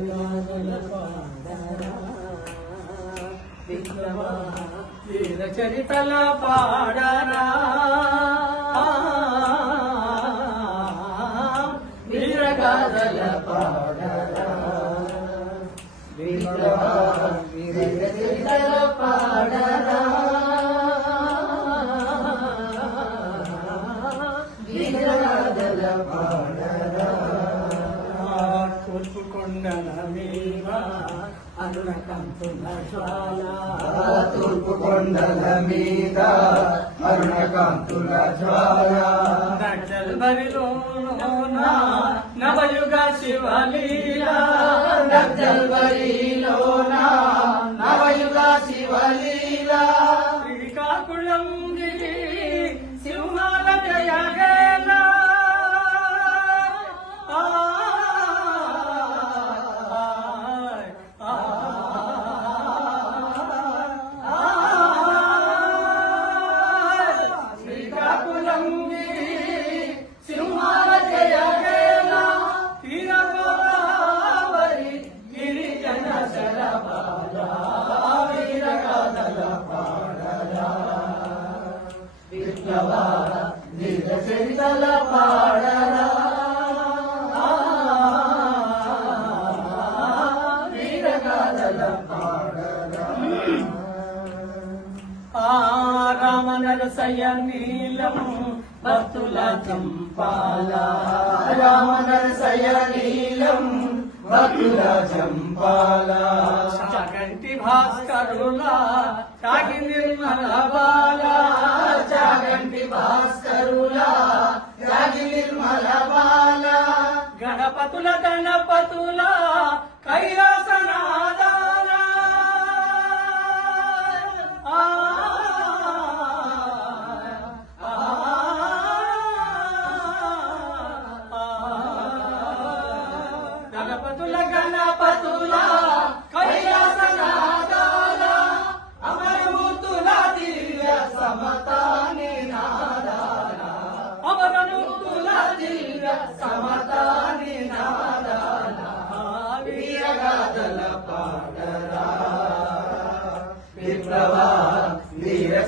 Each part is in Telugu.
కరుణాగణ పాడరా వీర చరితల పాడరా వీరగాథల పాడరా విప్లవా వీర చరితల పాడరా వీరగాథల పాడరా కొండల మీద అరుణ కంతుల జ్వాల. తూర్పు కొండల మీద అరుణకాంతుల జ్వాల. నడల్ బరిలోన నవయుగ శివలీల. నవయుగ శివలీల. విప్లవ నిజ చరితల పాడరా. వీరగాథల పాడరా. ఆ రామనరసయ నీలం భక్తుల చంపాల. రామనరసయ నీలం భక్తుల చంపాల. చకంటి భాస్కరుల తాగి నిర్మల బాలా. గణపతుల కైలాసనాథ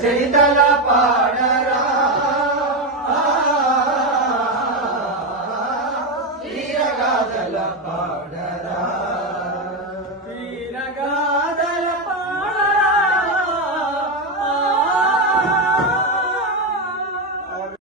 చరితల పాడరా. వీరగాథల పాడరా.